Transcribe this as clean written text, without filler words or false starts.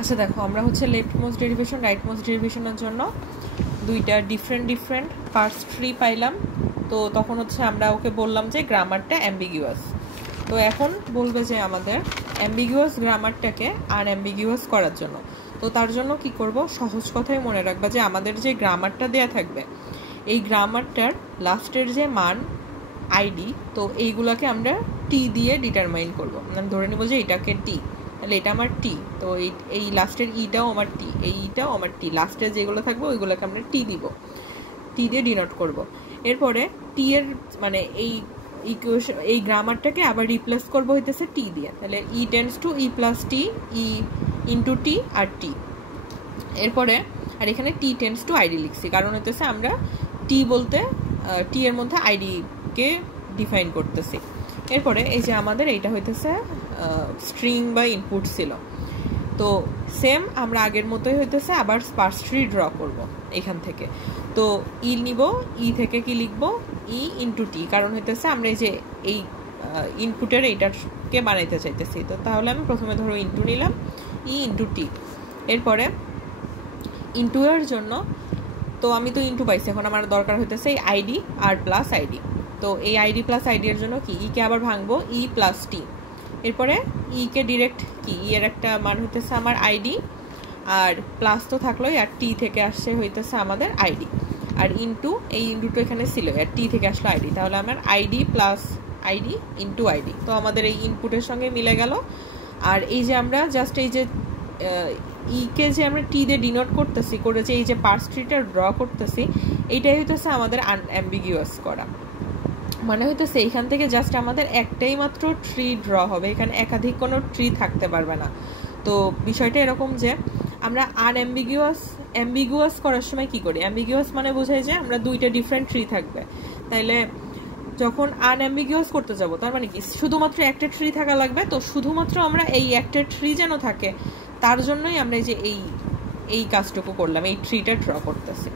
আচ্ছা দেখো, আমরা হচ্ছে leftmost derivation rightmost ডেরিভেশনের জন্য দুইটা ডিফারেন্ট পার্টস ট্রি পাইলাম। তো তখন হচ্ছে আমরা ওকে বললাম যে গ্রামারটা অ্যাম্বিগুয়াস। তো এখন বলবে যে আমাদের অ্যাম্বিগুয়াস গ্রামারটাকে আনঅ্যাম্বিগুয়াস করার জন্য। তো তার জন্য কি করব, সহজ কথাই মনে রাখবা যে আমাদের যে গ্রামারটা দেয়া থাকবে, এই গ্রামারটার লাস্টের যে মান আইডি, তো এইগুলোকে আমরা টি দিয়ে ডিটারমাইন করবো। মানে ধরে নিব যে এটাকে টি, তাহলে এটা আমার টি, তো এই লাস্টের ইটাও আমার টি, এই ইটাও আমার টি, লাস্টের যেগুলো থাকবে ওইগুলোকে আমরা টি দিব, টি দিয়ে ডিনোট করব। এরপরে টি এর মানে এই ইকুয়েশন, এই গ্রামারটাকে আবার রিপ্লেস করবো হইতেছে টি দিয়ে, তাহলে E tends to E plus T, E into T আর টি। এরপরে আর এখানে টি টেন্ডস টু আইডি লিখছি, কারণ হইতেছে আমরা টি বলতে টি এর মধ্যে আইডিকে ডিফাইন করতেছি। এরপরে এই যে আমাদের এইটা হইতেছে স্ট্রিং বা ইনপুট ছিল। তো সেম আমরা আগের মতোই হইতেছে আবার স্পার্স ট্রি ড্র করব এখান থেকে। তো ই নিব, ই থেকে কি লিখব, ই ইন্টু টি, কারণ হইতেছে আমরা এই যে এই ইনপুটের এইটাকে বানাইতে চাইতেছি। তো তাহলে আমি প্রথমে ধরো ইন্টু নিলাম, ই ইন্টু টি। এরপরে ইন্টু এর জন্য তো আমি তো ইন্টু পাইছি, এখন আমার দরকার হইতেছে এই আইডি আর প্লাস আইডি। তো এই আইডি প্লাস আইডি এর জন্য কি ইকে আবার ভাঙবো, ই প্লাস টি। এরপরে ইকে ডিরেক্ট কি ই এর একটা মান হইতেছে আমার আইডি, আর প্লাস তো থাকলোই, আর টি থেকে আসছে হইতেছে আমাদের আইডি, আর ইন্টু এই ইন্টুটা এখানে ছিল, আর টি থেকে আসলো আইডি, তাহলে আমার ID plus ID into ID. তো আমাদের এই ইনপুটের সঙ্গে মিলে গেল। আর এই যে আমরা জাস্ট এই যে ইকে যে আমরা টি দিয়ে ডিনোট করতেছি, করে যে এই যে পার্স ট্রিটা ড্র করতেছি, এইটাই হইতেছে আমাদের আনঅ্যাম্বিগুয়াস করা। মানে হইতেছে এইখান থেকে জাস্ট আমাদের একটাই মাত্র ট্রি ড্র হবে, এখানে একাধিক কোনো ট্রি থাকতে পারবে না। তো বিষয়টা এরকম যে আমরা অ্যাম্বিগুয়াস করার সময় কি করি, অ্যাম্বিগুয়াস মানে বোঝায় যে আমরা দুইটা ডিফারেন্ট ট্রি থাকবে। তাইলে যখন আনঅ্যাম্বিগুয়াস করতে যাব, তার মানে কি শুধুমাত্র একটা ট্রি থাকা লাগবে। তো শুধুমাত্র আমরা এই একটা ট্রি যেন থাকে, তার জন্যই আমরা এই যে এই কাজটুকু করলাম, এই ট্রিটা ড্র করতেছি।